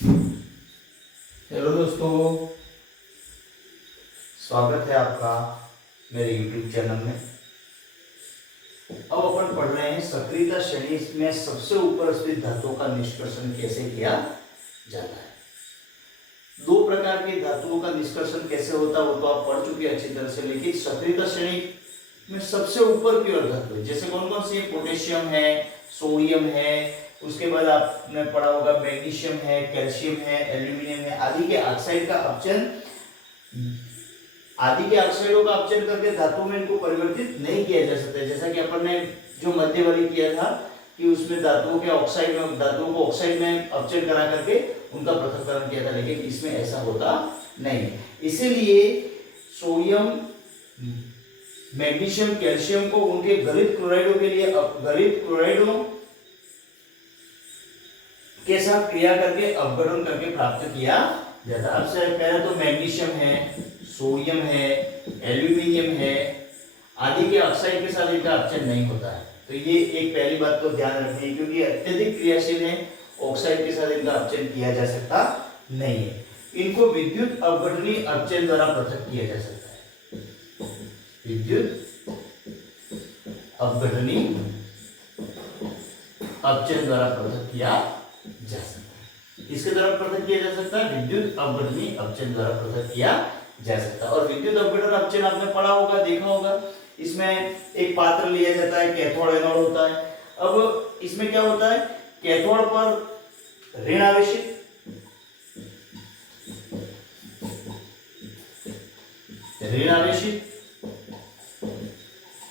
Hello दोस्तों, स्वागत है आपका मेरे YouTube चैनल में। अब अपन पढ़ रहे हैं सक्रियता श्रेणी में सबसे ऊपर स्थित धातुओं का निष्कर्षण कैसे किया जाता है। दो प्रकार की धातुओं का निष्कर्षण कैसे होता है वो तो आप पढ़ चुके हैं अच्छी तरह से, लेकिन सक्रियता श्रेणी में सबसे ऊपर की ओर धातु है जैसे कौन कौन सी है, पोटेशियम है, सोडियम है, उसके बाद आपने पढ़ा होगा मैग्नीशियम है, कैल्शियम है, एल्यूमिनियम है, आदि के ऑक्साइड का अपचयन, आदि के ऑक्साइडों का अपचयन करके धातु में इनको परिवर्तित नहीं किया जा सकता है। जैसा कि अपन ने जो मध्य वाली किया था कि उसमें धातुओं को ऑक्साइड में अपचयन करा करके उनका पृथक्करण किया था, लेकिन इसमें ऐसा होता नहीं है। इसीलिए सोडियम, मैग्नीशियम, कैल्शियम को उनके गलित क्लोराइडों के लिए गलित क्लोराइडों के साथ क्रिया करके अपघटन करके प्राप्त किया जाता है। अब से पहले तो मैग्नीशियम है, सोडियम है, एल्यूमिनियम है, आदि के ऑक्साइड के साथ इनका अपचयन नहीं होता है। तो ये एक पहली बात तो ध्यान रखनी है, क्योंकि अत्यधिक क्रियाशील है, ऑक्साइड के साथ इनका अपचयन किया जा सकता नहीं है। इनको विद्युत अपघटनीय अपचयन द्वारा पृथक किया जा सकता है। विद्युत अपघटनीय अपचयन द्वारा पृथक किया जा सकता है। इसके द्वारा पृथक किया जा सकता है, विद्युत अपघटनीय अपचयन द्वारा पृथक किया जा सकता है। और विद्युत अपघटन अपचयन आपने पढ़ा होगा, देखा होगा। इसमें एक पात्र लिया जाता है, कैथोड एनोड होता है। अब इसमें क्या होता है, कैथोड पर ऋण आवेशित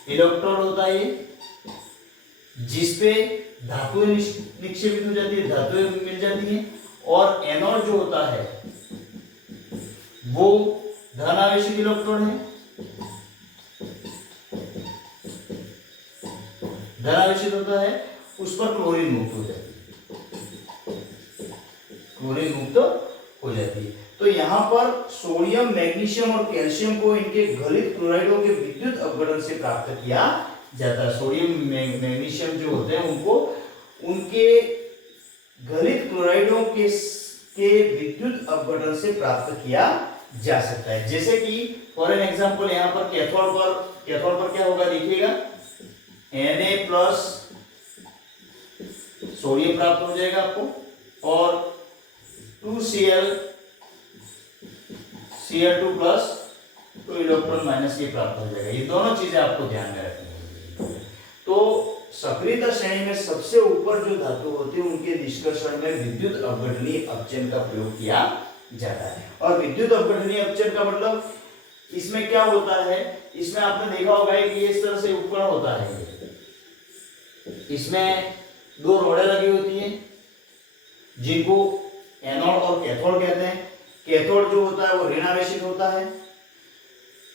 इलेक्ट्रोड होता है, जिसपे धातुएं निक्षेपित हो जाती है, धातुएं मिल जाती हैं। और एनोड जो होता है वो धन आवेशित इलेक्ट्रोड है, धन आवेशित होता है, उस पर क्लोरीन मुक्त हो जाती है, क्लोरीन मुक्त हो जाती है। तो यहां पर सोडियम, मैग्नीशियम और कैल्शियम को इनके गलित क्लोराइडों के विद्युत अपघटन से प्राप्त किया जाता है। सोडियम, मैग्नीशियम जो होते हैं उनको उनके गलित क्लोराइडों के विद्युत अपघटन से प्राप्त किया जा सकता है। जैसे कि फॉर एन एग्जांपल यहां पर कैथोड पर क्या होगा देखिएगा, Na प्लस सोडियम प्राप्त हो जाएगा आपको, और 2Cl2 प्लस 2 इलेक्ट्रॉन माइनस ये प्राप्त हो जाएगा। ये दोनों चीजें आपको ध्यान में रखनी है। तो सक्रियता श्रेणी में सबसे ऊपर जो धातु होती है उनके निष्कर्षण में विद्युत अपघटनीय अपचयन का प्रयोग किया जाता है। और विद्युत अपघटनीय अपचयन का मतलब इसमें क्या होता है, इसमें आपने देखा होगा कि इस तरह से उपकरण होता है, इसमें दो रोडें लगी होती हैं जिनको एनोड और कैथोड कहते हैं। कैथोड जो होता है वो ऋण आवेशित होता है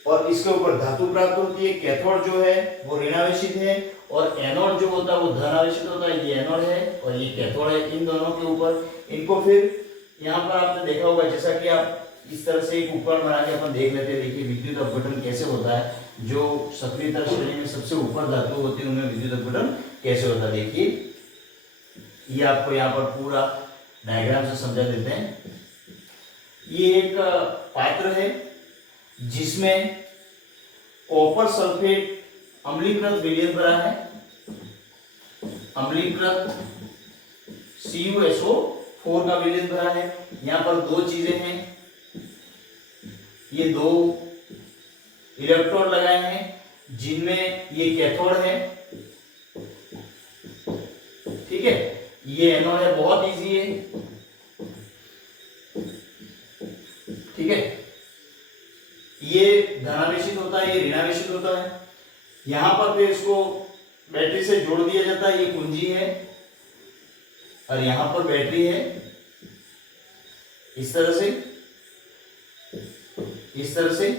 और इसके ऊपर धातु प्राप्त होती है। कैथोड जो है वो ऋण आवेशित है और एनोड जो होता है वो धन आवेशित होता है। ये एनोड है और ये कैथोड है। इन दोनों के ऊपर इनको फिर यहाँ पर आपने देखा होगा, जैसा कि आप इस तरह से एक उपकरण बना के अपन देख लेते हैं। देखिए विद्युत अपघटन कैसे होता है, जो सक्रियता श्रेणी में सबसे ऊपर धातु होती है उनमें विद्युत अपघटन कैसे होता है। देखिए ये आपको यहाँ पर पूरा डायग्राम से समझा देते हैं। ये एक पात्र है जिसमें कॉपर सल्फेट अम्लीकृत विलयन भरा है, अम्लीकृत CuSO4 का विलयन भरा है। यहाँ पर दो चीजें हैं, ये दो इलेक्ट्रोड लगाए हैं जिनमें ये कैथोड है, ठीक है, ये एनोड है। बहुत इजी है, ठीक है। ये धनावेशित होता है, ये ऋणावेशित होता है। यहां पर फिर इसको बैटरी से जोड़ दिया जाता है, ये कुंजी है और यहां पर बैटरी है। इस तरह से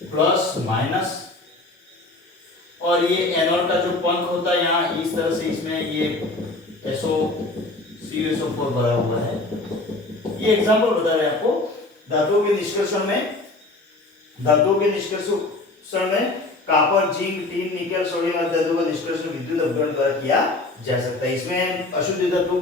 प्लस माइनस, और ये एनोड का जो पंख होता है यहाँ इस तरह से, इसमें ये CuSO4 भरा हुआ है। ये एग्जांपल बता रहे हैं आपको। धातुओं के निष्कर्षण में कॉपर, जिंक, टिन, निकल, सोडियम आदि धातुओं का निष्कर्षण विद्युत अपघटन द्वारा किया जा सकता है। इसमें अशुद्ध धातु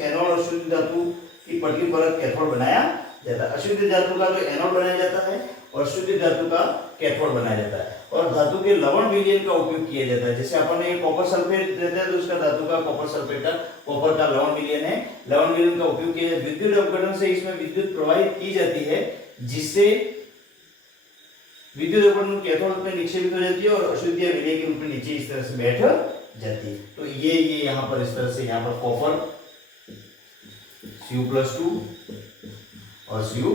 एनोड और शुद्ध धातु की पतली परत कैथोड बनाया जाता है। अशुद्ध धातु का तो एनोड बनाया जाता है और शुद्ध धातु का कैथोड बनाया जाता है। और धातु के लवण विलयन का उपयोग किया जाता है। जैसे अपन ने कॉपर सल्फेट देते हैं तो उसका धातु का कॉपर सल्फेट का कॉपर का लवण विलयन है, लवण विलयन का उपयोग किया जाता है। विद्युत अपघटन से इसमें विद्युत प्रवाहित की जाती है, जिससे विद्युत अपघटन कैथोड में निक्षेपित हो जाती है और अशुद्ध या विलय के रूप में नीचे इस तरह से बैठ जाती है। तो ये यहाँ पर इस तरह से यहाँ पर कॉपर Cu+2 और Cu+2,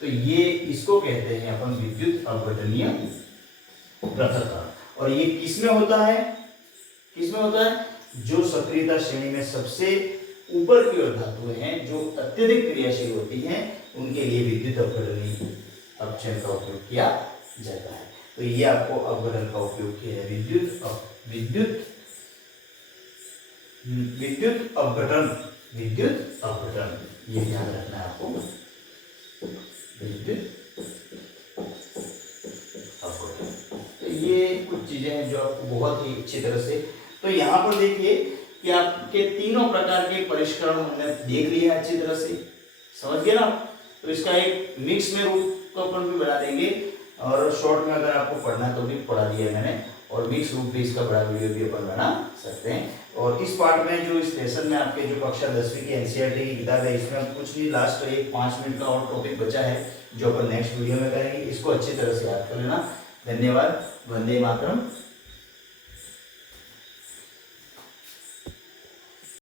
तो ये इसको कहते हैं अपन विद्युत अपघटनीय पृथक्करण। और ये किसमें होता है? किसमें होता है? जो सक्रियता श्रेणी में सबसे ऊपर की ओर धातुएं हैं जो अत्यधिक क्रियाशील होती हैं, उनके लिए विद्युत अपघटनीय अपचयन का उपयोग किया जाता है। तो ये आपको अपघटन का उपयोग किया है, विद्युत अपघटन, ये ध्यान रखना है आपको, विद्युत अपघटन। तो ये कुछ चीजें हैं जो आपको बहुत ही अच्छी तरह से, तो यहाँ पर देखिए कि आपके तीनों प्रकार के परिष्करण हमने देख लिया अच्छी तरह से, समझ गए ना। तो इसका एक मिक्स में रूप को अपन भी बना देंगे और शॉर्ट में अगर आपको पढ़ना है तो भी पढ़ा दिया है मैंने, और मिक्स रूप भी इसका बड़ा वीडियो भी अपन बना सकते हैं। और इस पार्ट में जो इस लेसन में आपके जो कक्षा 10वीं की एनसीईआरटी की किताब है, इसमें कुछ नहीं, लास्ट एक 5 मिनट का और टॉपिक बचा है जो अपन नेक्स्ट वीडियो में करेंगे। इसको अच्छी तरह से याद कर लेना। धन्यवाद। वंदे मातरम।